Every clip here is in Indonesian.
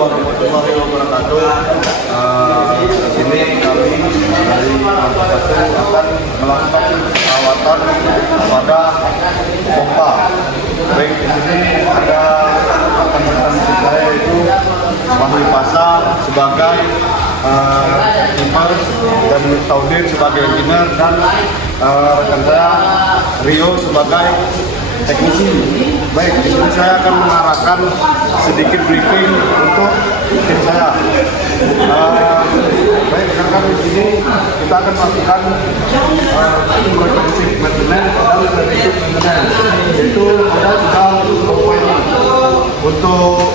warahmatullahi wabarakatuh. Di sini kami dari Kabupaten akan melakukan perawatan pada pompa. Baik, di sini ada rekan-rekan saya yaitu Wahyu Pasang sebagai keeper dan Taudin sebagai engineer dan rekan saya Rio sebagai teknisi. Baik, di sini saya akan mengarahkan sedikit briefing untuk tim saya. Baik, rekan di sini kita akan melakukan preventive maintenance dan predictive maintenance. Itu ada 3 komponen. Untuk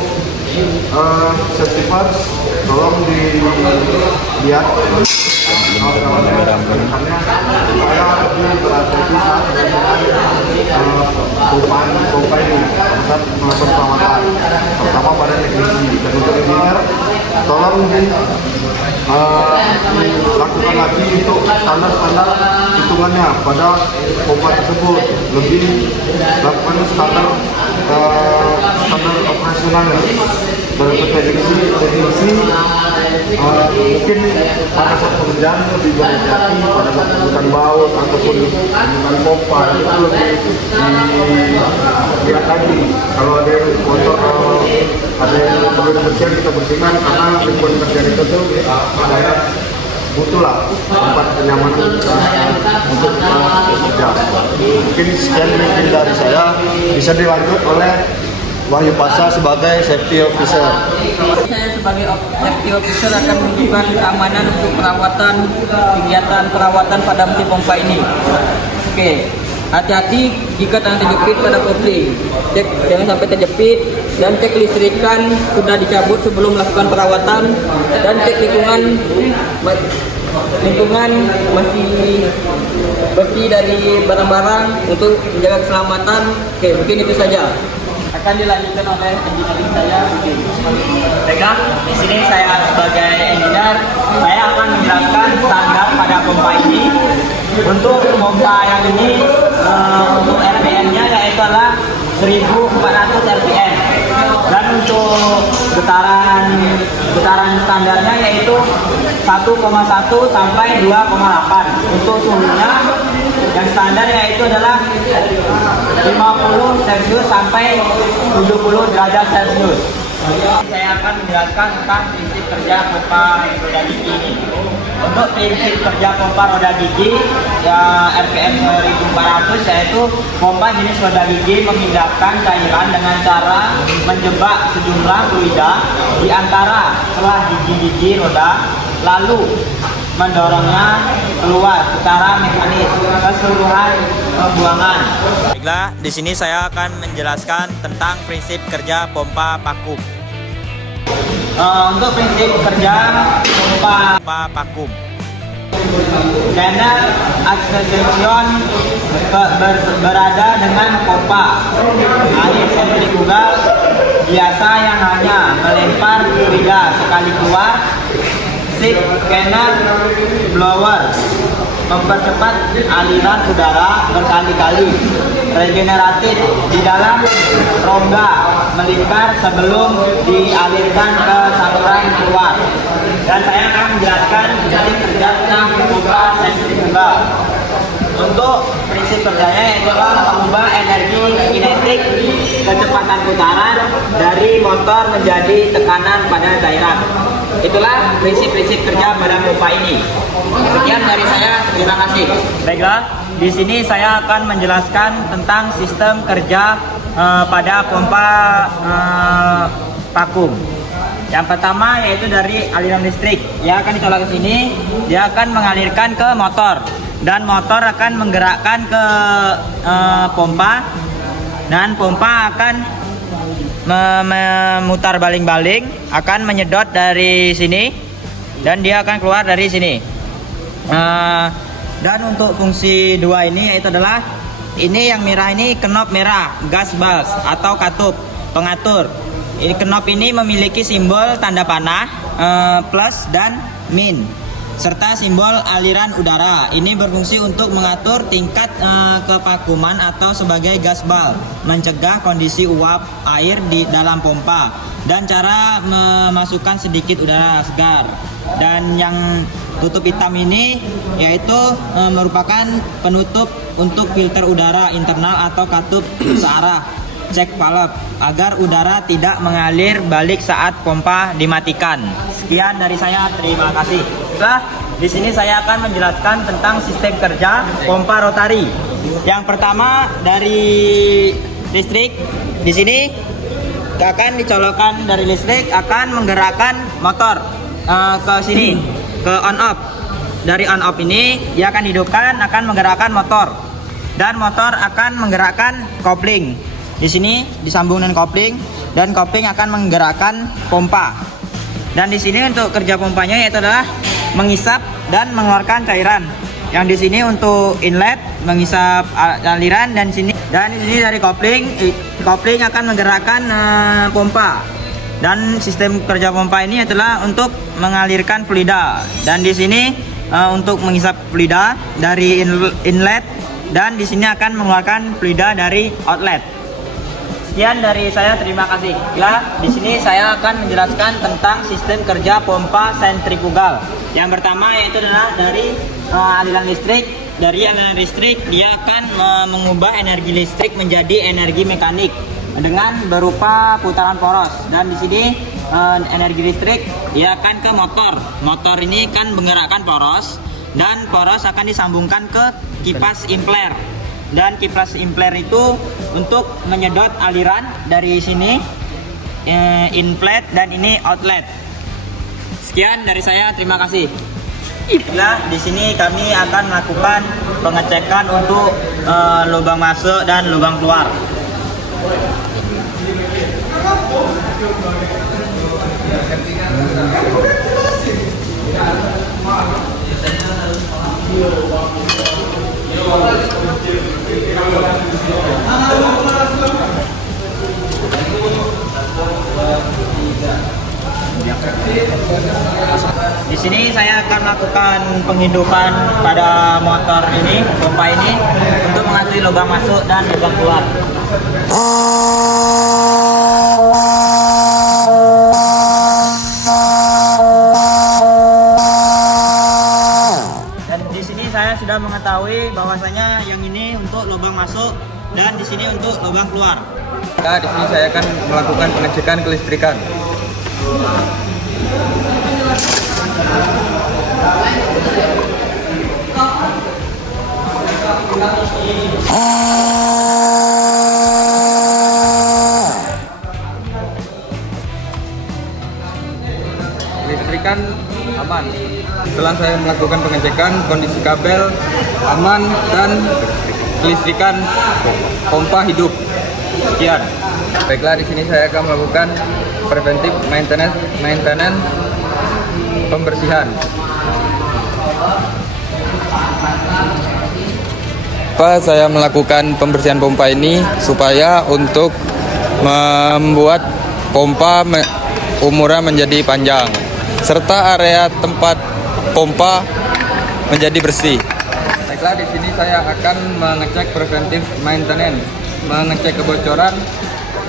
safety first, tolong dilihat supaya lebih berhati-hati saat perubahan pompa ini saat melakukan perawatan, terutama pada teknisi. Dan untuk engineer, tolong dilakukan lagi untuk standar-standar hitungannya pada pompa tersebut, lebih lakukan standar operasionalnya. Dan untuk teknisi mungkin pada saat pengerjaan lebih berhati-hati pada saat penggunaan baut ataupun penggunaan pompa, itu lebih dilihat lagi. Kalau ada motor ada yang perlu dibersihkan, kita bersihkan, karena lingkungan kerjaan itu tuh saya butuhlah tempat kenyamanan untuk bekerja. Mungkin sekian mungkin dari saya, bisa dilanjut oleh Wahyu Pasang sebagai safety officer. Saya sebagai safety officer akan menunjukkan keamanan untuk perawatan, kegiatan perawatan pada mesin pompa ini. Oke, hati-hati jika tangan terjepit pada kopling. Cek jangan sampai terjepit, dan cek listrikan sudah dicabut sebelum melakukan perawatan, dan cek lingkungan masih bersih dari barang-barang untuk menjaga keselamatan. Oke, mungkin itu saja. Akan dilanjutkan oleh engineering saya. Baiklah, di sini saya sebagai engineer, saya akan menjelaskan standar pada pompa ini. Untuk pompa yang ini, untuk RPM-nya yaitu adalah 1400 RPM, dan untuk getaran standarnya yaitu 1,1 sampai 2,8. Untuk suhunya yang standar yaitu adalah 50 Celcius sampai 70 derajat Celcius. Saya akan menjelaskan tentang prinsip kerja pompa roda gigi ini. Untuk prinsip kerja pompa roda gigi ya RPM 1400, yaitu pompa jenis roda gigi memindahkan cairan dengan cara menjebak sejumlah fluida di antara celah gigi-gigi roda, lalu mendorongnya keluar secara mekanis keseluruhan pembuangan. Baiklah, di sini saya akan menjelaskan tentang prinsip kerja pompa vakum. Untuk prinsip kerja pompa Vakum. Channel accession berada dengan pompa air sentrifugal biasa yang hanya melempar fluida sekali keluar. Sip canal blower mempercepat aliran udara berkali-kali. Regeneratif di dalam rongga melingkar sebelum dialirkan ke saluran keluar. Dan saya akan menjelaskan prinsip kerja tentang pompa sentrifugal. Untuk prinsip kerjanya yaitu mengubah energi kinetik kecepatan putaran dari motor menjadi tekanan pada cairan. Itulah prinsip-prinsip kerja pada pompa ini. Sekian dari saya, terima kasih. Baiklah, di sini saya akan menjelaskan tentang sistem kerja pada pompa vakum. Yang pertama yaitu dari aliran listrik. Dia akan ditolak ke sini, dia akan mengalirkan ke motor, dan motor akan menggerakkan ke pompa, dan pompa akan memutar baling-baling, akan menyedot dari sini, dan dia akan keluar dari sini. Dan untuk fungsi 2 ini yaitu adalah ini yang merah, ini knop merah, gas bulb atau katup pengatur. Ini knop ini memiliki simbol tanda panah plus dan min. serta simbol aliran udara. Ini berfungsi untuk mengatur tingkat kevakuman atau sebagai gas bal, mencegah kondisi uap air di dalam pompa, dan cara memasukkan sedikit udara segar. Dan yang tutup hitam ini yaitu merupakan penutup untuk filter udara internal atau katup searah check valve agar udara tidak mengalir balik saat pompa dimatikan. Sekian dari saya, terima kasih. Nah, di sini saya akan menjelaskan tentang sistem kerja pompa rotari. Yang pertama dari listrik, di sini akan dicolokkan dari listrik, akan menggerakkan motor ke sini, ke on off. Dari on off ini dia akan hidupkan, akan menggerakkan motor, dan motor akan menggerakkan kopling. Di sini disambung dengan kopling, dan kopling akan menggerakkan pompa. Dan di sini untuk kerja pompanya yaitu adalah mengisap dan mengeluarkan cairan. Yang di sini untuk inlet mengisap aliran, dan di sini dari kopling akan menggerakkan pompa. Dan sistem kerja pompa ini adalah untuk mengalirkan fluida. Dan di sini untuk mengisap fluida dari inlet, dan di sini akan mengeluarkan fluida dari outlet. Sekian dari saya, terima kasih. Di sini saya akan menjelaskan tentang sistem kerja pompa sentrifugal. Yang pertama yaitu adalah dari aliran listrik. Dari aliran listrik dia akan mengubah energi listrik menjadi energi mekanik dengan berupa putaran poros. Dan di sini energi listrik dia akan ke motor. Motor ini kan menggerakkan poros, dan poros akan disambungkan ke kipas impler. Dan kipas impler itu untuk menyedot aliran dari sini inlet, dan ini outlet. Sekian dari saya, terima kasih. Di sini kami akan melakukan pengecekan untuk lubang masuk dan lubang keluar. Di sini saya akan melakukan penghidupan pada motor ini, pompa ini, untuk mengatasi lubang masuk dan lubang keluar. Dan di sini saya sudah mengetahui bahwasanya yang ini untuk lubang masuk dan di sini untuk lubang keluar. Nah, di sini saya akan melakukan pengecekan kelistrikan. Kelistrikan aman. Setelah saya melakukan pengecekan, kondisi kabel aman dan kelistrikan pompa hidup. Sekian. Baiklah, di sini saya akan melakukan preventif maintenance pembersihan. Saya melakukan pembersihan pompa ini supaya untuk membuat pompa umurnya menjadi panjang, serta area tempat pompa menjadi bersih. Baiklah, di sini saya akan mengecek preventif maintenance, mengecek kebocoran.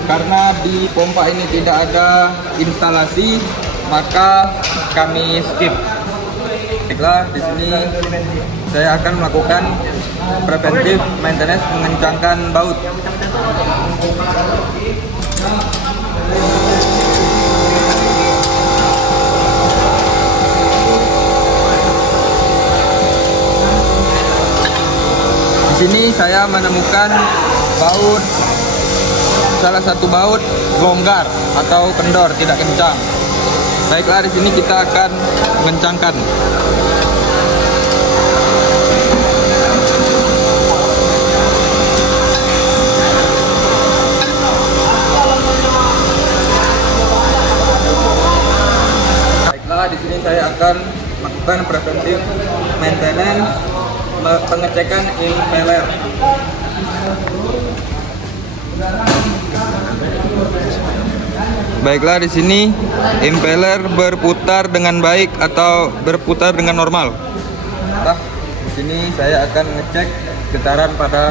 Karena di pompa ini tidak ada instalasi, maka kami skip. Baiklah, di sini saya akan melakukan preventif maintenance mengencangkan baut. Di sini saya menemukan baut, salah satu baut longgar atau kendor, tidak kencang. Baiklah, di sini kita akan mengencangkan. Baiklah, di sini saya akan melakukan preventif maintenance pengecekan impeller. Baiklah, di sini impeller berputar dengan baik atau berputar dengan normal. Nah, di sini saya akan ngecek getaran pada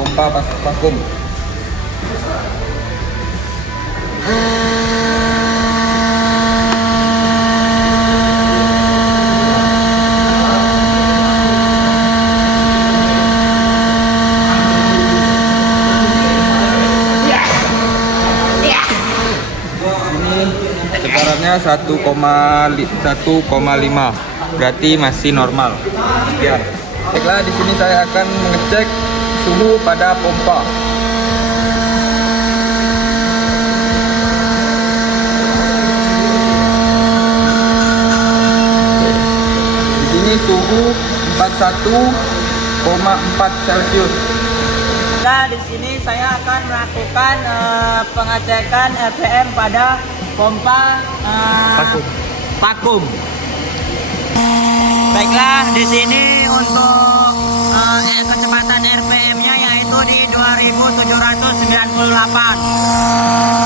pompa vakum. Getarannya 1,5, berarti masih normal. Sekian. Baiklah, di sini saya akan mengecek suhu pada pompa. Di sini suhu 41,4 Celcius. Nah, di sini saya akan melakukan pengecekan RPM pada pompa vakum. Baiklah, di sini untuk kecepatan RPM-nya yaitu di 2798.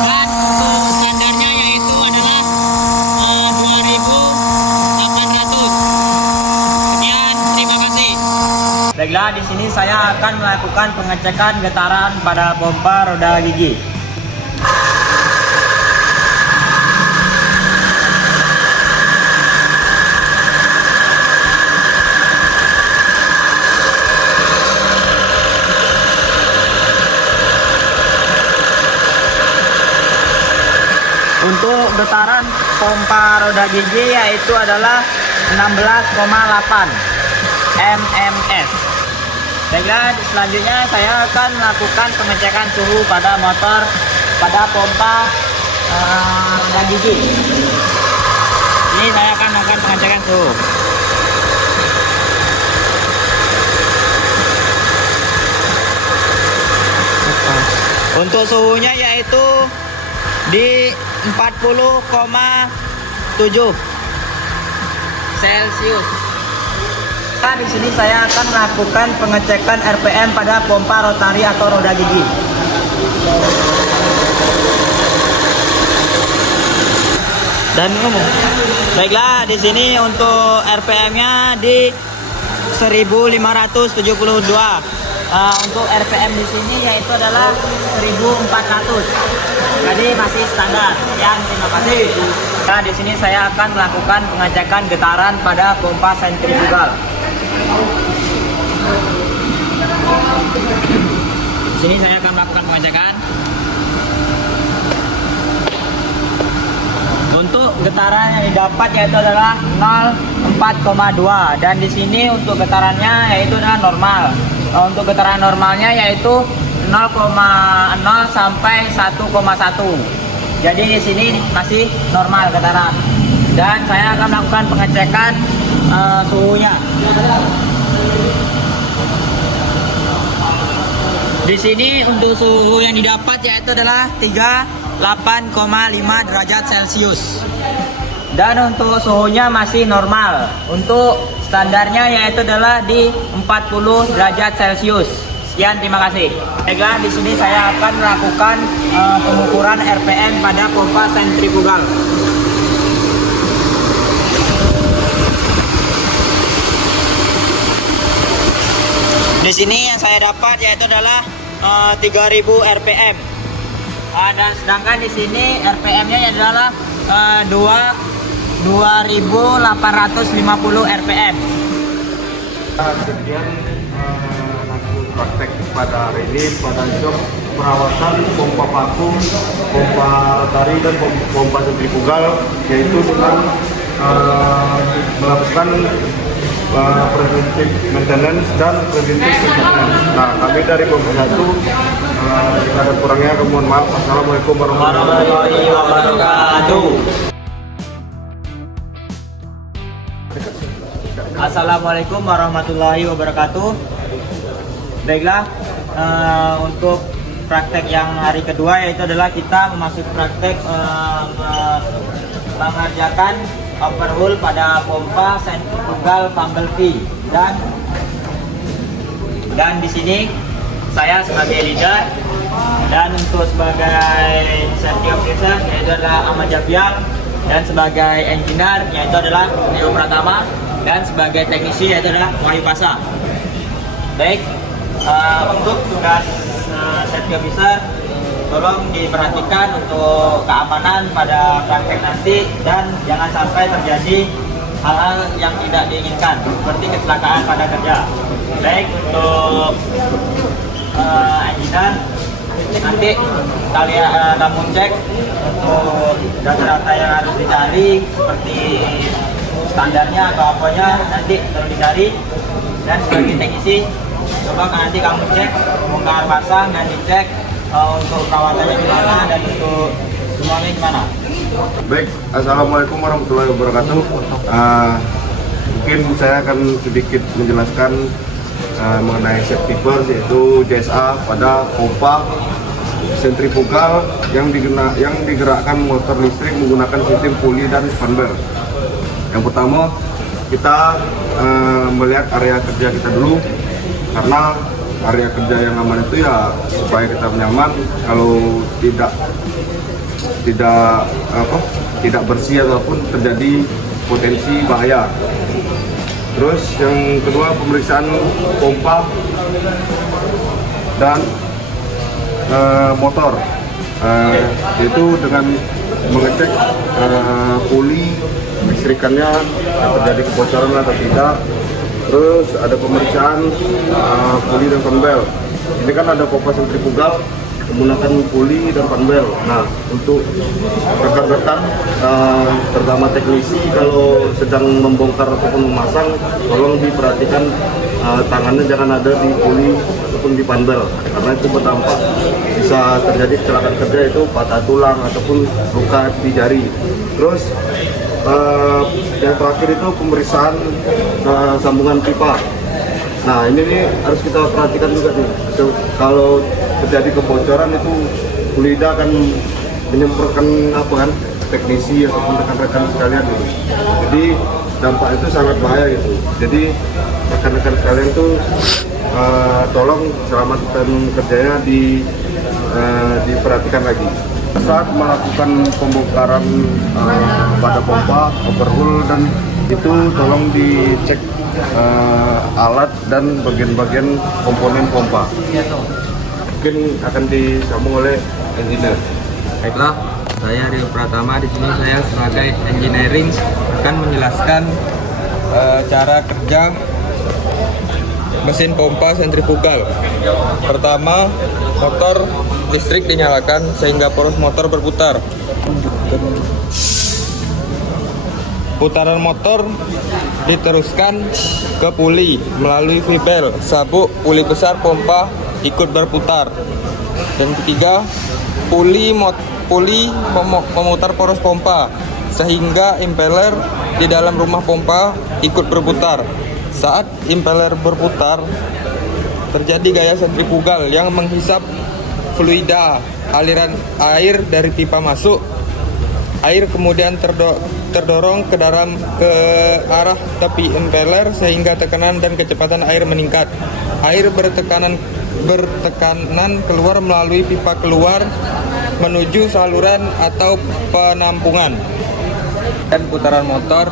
Dan untuk standarnya yaitu adalah 2800. Sekian, terima kasih. Baiklah, di sini saya akan melakukan pengecekan getaran pada pompa roda gigi. Untuk getaran pompa roda gigi yaitu adalah 16,8 mms. Baiklah, selanjutnya saya akan melakukan pengecekan suhu pada motor pada pompa roda gigi. Ini saya akan melakukan pengecekan suhu. Untuk suhunya yaitu di 40,7 Celcius. Nah, di sini saya akan melakukan pengecekan RPM pada pompa rotari atau roda gigi. Dan ngomong. Baiklah, di sini untuk RPM-nya di 1572. Untuk RPM di sini yaitu adalah 1400. Jadi masih standar. Sekian, terima kasih. Nah, di sini saya akan melakukan pengecekan getaran pada pompa sentrifugal. Di sini saya akan melakukan pengecekan. Untuk getaran yang didapat yaitu adalah 0,4,2 dan di sini untuk getarannya yaitu adalah normal. Untuk getaran normalnya yaitu 0,0 sampai 1,1. Jadi di sini masih normal getaran. Dan saya akan melakukan pengecekan suhunya. Di sini untuk suhu yang didapat yaitu adalah 38,5 derajat Celcius. Dan untuk suhunya masih normal. Untuk standarnya yaitu adalah di 40 derajat Celcius. Sekian, terima kasih. Baiklah, di sini saya akan melakukan pengukuran RPM pada pompa sentrifugal. Di sini yang saya dapat yaitu adalah 3000 RPM. Dan sedangkan di sini RPM-nya adalah 2850 RPM. Kemudian langsung praktek pada hari ini pada job perawatan pompa vakum, pompa rotari dan pompa sentrifugal, yaitu dengan melakukan preventive maintenance dan preventive maintenance. Nah, kami dari pompa 1 jika ada kurangnya kami mohon maaf. Assalamualaikum warahmatullahi wabarakatuh. Assalamualaikum warahmatullahi wabarakatuh. Baiklah, untuk praktek yang hari kedua yaitu adalah kita memasuki praktek mengerjakan overhaul pada pompa sentrifugal Bumblebee dan di sini saya sebagai leader, dan untuk sebagai safety officer yaitu adalah Ahmad Jabiang, dan sebagai engineer yaitu adalah Rio Pratama, dan sebagai teknisi yaitu adalah Wahyu Pasa. Baik, untuk tugas safety officer tolong diperhatikan untuk keamanan pada praktek nanti dan jangan sampai terjadi hal-hal yang tidak diinginkan seperti kecelakaan pada kerja. Baik, untuk engineer nanti kalian kamu cek untuk data-data yang harus dicari seperti standarnya atau apanya nanti perlu dicari, dan sebagai teknisi coba nanti kamu cek bongkar pasang dan dicek untuk perawatannya gimana dan untuk semuanya gimana. Baik, assalamualaikum warahmatullahi wabarakatuh. Mungkin saya akan sedikit menjelaskan mengenai safety first, yaitu JSA pada pompa sentrifugal yang digerakkan motor listrik menggunakan sistem puli dan conveyor. Yang pertama, kita melihat area kerja kita dulu, karena area kerja yang aman itu ya supaya kita nyaman. Kalau tidak bersih ataupun terjadi potensi bahaya. Terus yang kedua, pemeriksaan pompa dan motor, yaitu dengan mengecek puli listrikannya terjadi kebocoran atau tidak. Terus ada pemeriksaan puli dan panbel. Ini kan ada pompa sentrifugal menggunakan puli dan panbel. Nah, untuk rekan-rekan terutama teknisi kalau sedang membongkar ataupun memasang, tolong diperhatikan tangannya jangan ada di puli ataupun di panbel, karena itu berdampak bisa terjadi kecelakaan kerja, itu patah tulang ataupun luka di jari. Terus yang terakhir itu pemeriksaan sambungan pipa. Nah, ini nih harus kita perhatikan juga nih. Kalau terjadi kebocoran itu Ulida akan menyemprotkan teknisi ataupun rekan-rekan sekalian gitu. Jadi dampak itu sangat bahaya gitu. Jadi rekan-rekan sekalian itu tolong selamatkan kerjanya diperhatikan lagi. Saat melakukan pembongkaran pada pompa, overhaul, dan itu tolong dicek alat dan bagian-bagian komponen pompa. Mungkin akan disambung oleh engineer. Baiklah, saya Rio Pratama. Di sini saya sebagai engineering akan menjelaskan cara kerja mesin pompa sentrifugal. Pertama, motor listrik dinyalakan sehingga poros motor berputar. Putaran motor diteruskan ke puli melalui V-bel, sabuk puli besar pompa ikut berputar. Dan ketiga, puli memutar poros pompa sehingga impeller di dalam rumah pompa ikut berputar. Saat impeller berputar, terjadi gaya sentrifugal yang menghisap fluida aliran air dari pipa masuk. Air kemudian terdorong ke arah tepi impeller sehingga tekanan dan kecepatan air meningkat. Air bertekanan keluar melalui pipa keluar menuju saluran atau penampungan. Dan putaran motor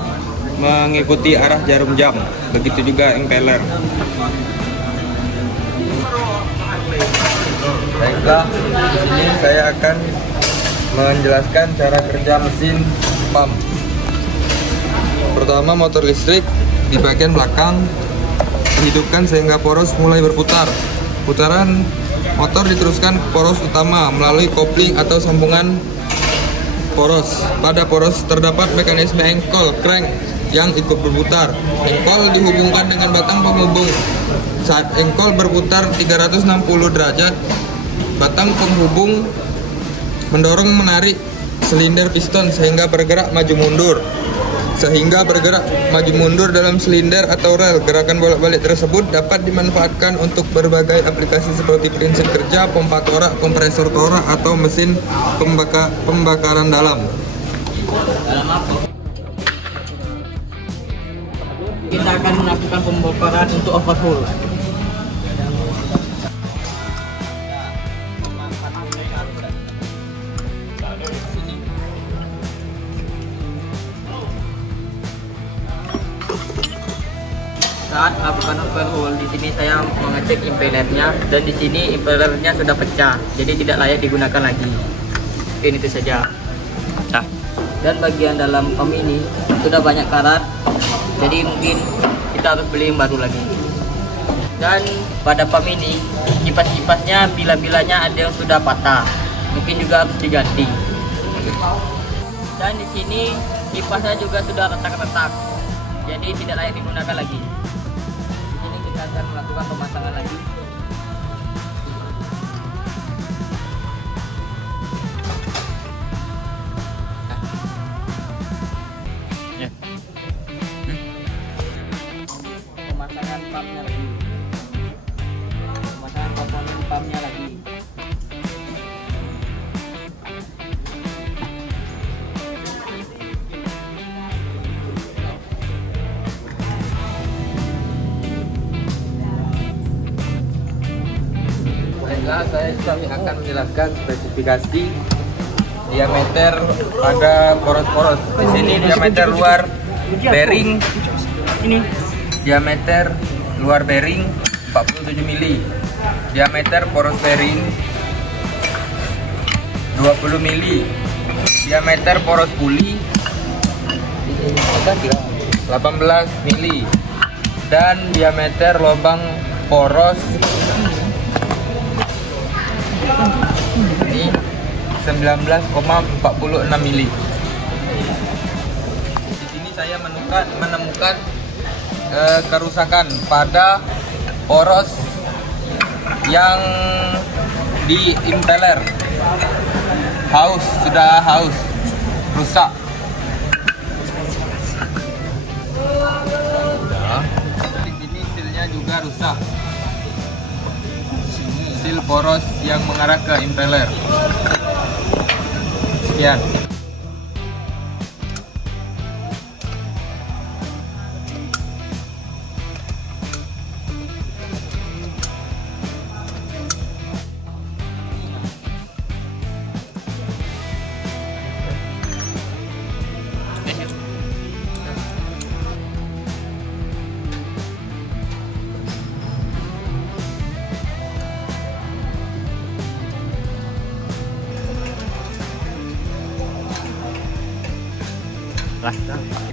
mengikuti arah jarum jam. Begitu juga impeller. Baiklah, di sini saya akan menjelaskan cara kerja mesin pump. Pertama, motor listrik di bagian belakang dihidupkan sehingga poros mulai berputar. Putaran motor diteruskan ke poros utama melalui kopling atau sambungan poros. Pada poros terdapat mekanisme engkol crank yang ikut berputar. Engkol dihubungkan dengan batang penghubung. Saat engkol berputar 360 derajat, batang penghubung mendorong menarik silinder piston sehingga bergerak maju mundur dalam silinder atau rel. Gerakan bolak-balik tersebut dapat dimanfaatkan untuk berbagai aplikasi seperti prinsip kerja, pompa torak, kompresor torak, atau mesin pembakaran dalam. Kita akan melakukan pembongkaran untuk overhaul. Saat melakukan overhaul, di sini saya mengecek impellernya dan di sini impellernya sudah pecah, jadi tidak layak digunakan lagi. Mungkin itu saja. Nah, Dan bagian dalam pam ini sudah banyak karat, jadi mungkin kita harus beli yang baru lagi. Dan pada pam ini kipas-kipasnya bila-bilanya ada yang sudah patah, mungkin juga harus diganti. Dan di sini kipasnya juga sudah retak-retak, jadi tidak layak digunakan lagi. Di sini kita akan melakukan pemasangan lagi. Pemasangan pumpnya lagi. Pemasangan komponen pumpnya lagi. Baiklah, kami akan menjelaskan spesifikasi diameter pada poros-poros. Di sini diameter luar bearing ini, diameter luar bearing 47 mili, diameter poros bearing 20 mili, diameter poros puli 18 mili, dan diameter lubang poros ini 19,46 mili. Di sini saya menemukan kerusakan pada poros yang di impeller. Sudah haus, rusak. Di sini silnya juga rusak. Sil poros yang mengarah ke impeller. Sekian.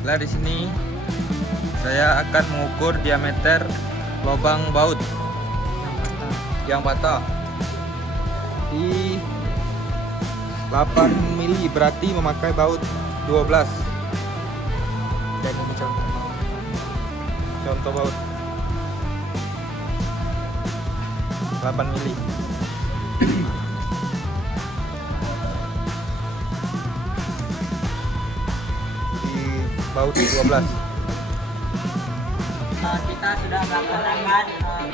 Nah, di sini saya akan mengukur diameter lubang baut yang patah di 8 mili, berarti memakai baut 12. Dan ini contoh baut 8 mili. Baut 12. Kita sudah melaksanakan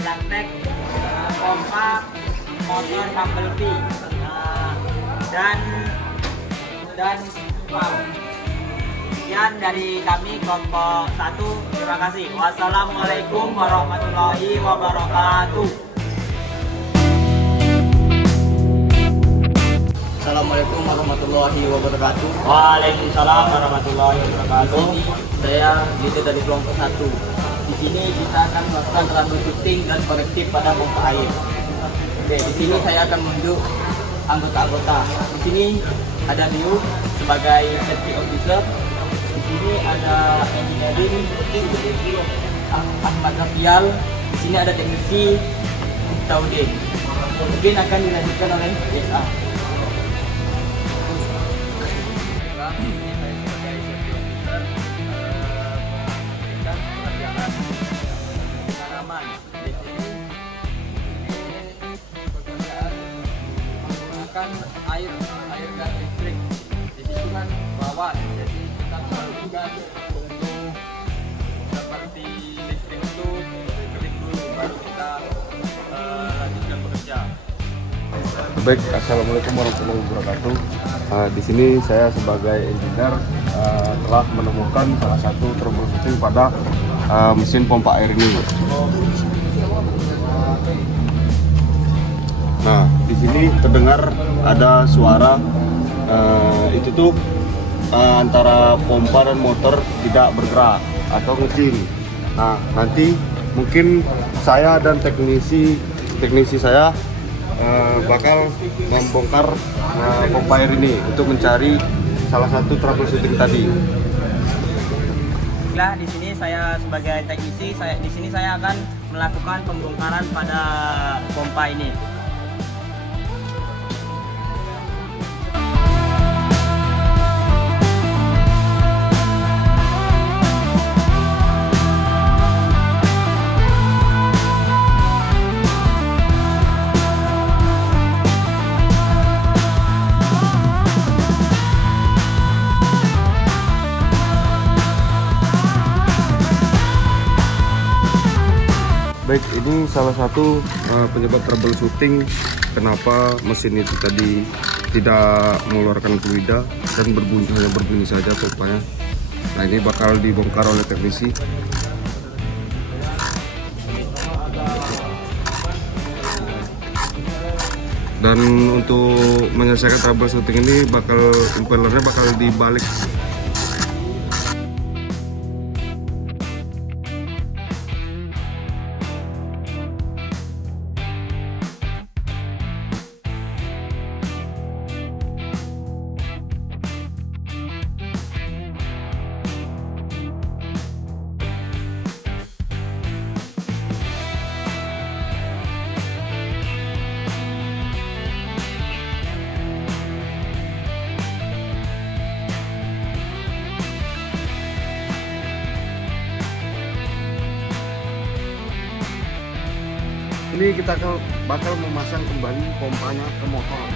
praktek pompa motor Bumblebee dan pump. Sekian dari kami kelompok 1. Terima kasih. Wassalamualaikum warahmatullahi wabarakatuh. Assalamualaikum warahmatullahi wabarakatuh. Waalaikumsalam warahmatullahi wabarakatuh. Di sini saya leader dari kelompok 1. Di sini kita akan melakukan troubleshooting dan korektif pada pompa air. Oke, di sini saya akan menunjuk anggota-anggota. Di sini ada Rio sebagai safety officer. Di sini ada engineering Ahmad Rafial. Di sini ada teknisi Taudin. Mungkin akan dilanjutkan oleh SA. Air dan listrik. Di situ kan bawah, jadi kita perlukan untuk seperti listrik itu kering dulu, baru kita lanjutkan bekerja. Baik, assalamualaikum warahmatullahi wabarakatuh. Di sini saya sebagai engineer telah menemukan salah satu troubleshooting pada mesin pompa air ini. Nah, di sini terdengar ada suara itu tuh antara pompa dan motor tidak bergerak atau ngecil. Nah, nanti mungkin saya dan teknisi saya bakal membongkar pompa air ini untuk mencari salah satu troubleshooting tadi. Nah, di sini saya sebagai teknisi, di sini saya akan melakukan pembongkaran pada pompa ini. Baik, ini salah satu penyebab troubleshooting kenapa mesin itu tadi tidak mengeluarkan fluida dan hanya berbunyi saja pompanya. Nah, ini bakal dibongkar oleh teknisi. Dan untuk menyelesaikan troubleshooting ini impellernya bakal dibalik. Ini kita bakal memasang kembali pompanya ke motor.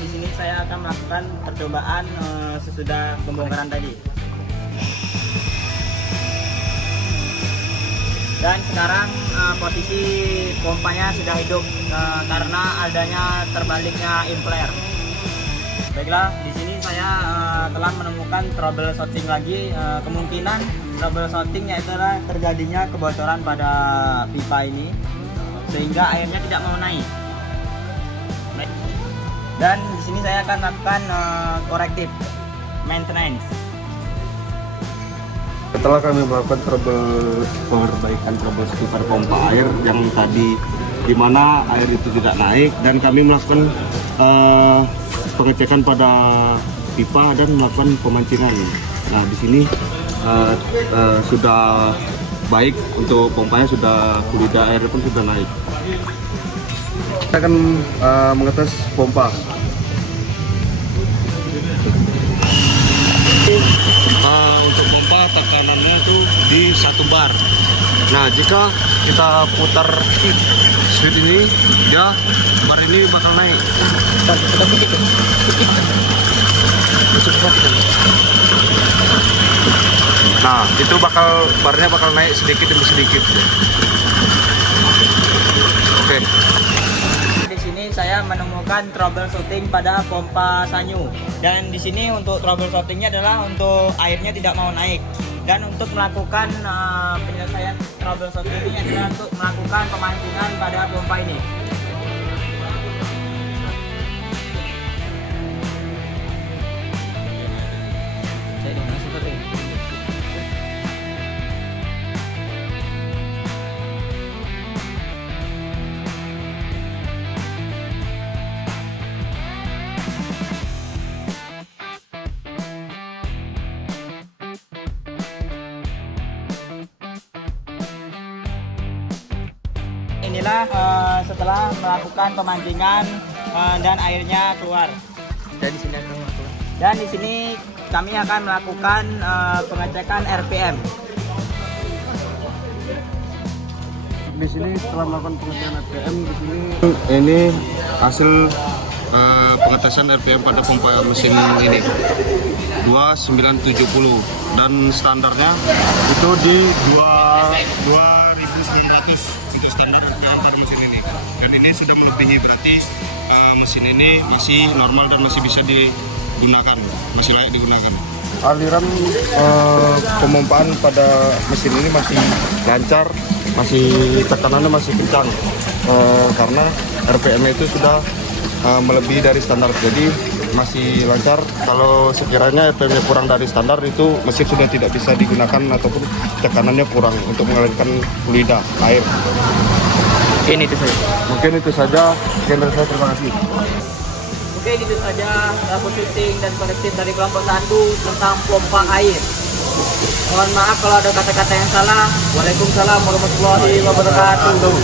Di sini saya akan melakukan percobaan sesudah pembongkaran tadi. Dan sekarang posisi pompanya sudah hidup karena adanya terbaliknya impeller. Baiklah, di sini saya telah menemukan troubleshooting lagi. Kemungkinan troubleshootingnya itu adalah terjadinya kebocoran pada pipa ini sehingga airnya tidak mau naik. Dan di sini saya akan lakukan korektif maintenance. Setelah kami melakukan perbaikan troubleshooting pada pompa air yang tadi di mana air itu tidak naik, dan kami melakukan pengecekan pada pipa dan melakukan pemancingan. Nah, di sini sudah baik untuk pompanya, sudah fluida air pun sudah naik. Kita akan mengetes pompa. Untuk pompa tekanannya itu di 1 bar. Nah, jika kita putar switch ini, ya bar ini bakal naik. Nah, itu barnya bakal naik sedikit demi sedikit. Oke. Di sini saya menemukan troubleshooting pada pompa Sanyu. Dan di sini untuk troubleshootingnya adalah untuk airnya tidak mau naik. Dan untuk melakukan penyelesaian troubleshooting ini adalah untuk melakukan pemancingan pada pompa ini. Inilah setelah melakukan pemancingan dan airnya keluar. Dan di sini kami akan melakukan pengecekan RPM. Di sini setelah melakukan pengecekan RPM, di sini ini hasil pengetasan RPM pada pompa mesin ini 2970 dan standarnya itu di 2900 untuk standar RPM pada mesin ini, dan ini sudah melebihi, berarti mesin ini masih normal dan masih bisa digunakan, masih layak digunakan. Aliran pemompaan pada mesin ini masih lancar, masih tekanannya masih kencang karena RPM itu sudah melebihi dari standar, jadi masih lancar. Kalau sekiranya RPM-nya kurang dari standar, itu mesin sudah tidak bisa digunakan ataupun tekanannya kurang untuk mengalirkan fluida air. Mungkin itu saja. Sekian dari saya, terima kasih. Oke, itu saja troubleshooting dan korektif dari kelompok 1 tentang pompa air. Mohon maaf kalau ada kata-kata yang salah. Waalaikumsalam warahmatullahi wabarakatuh.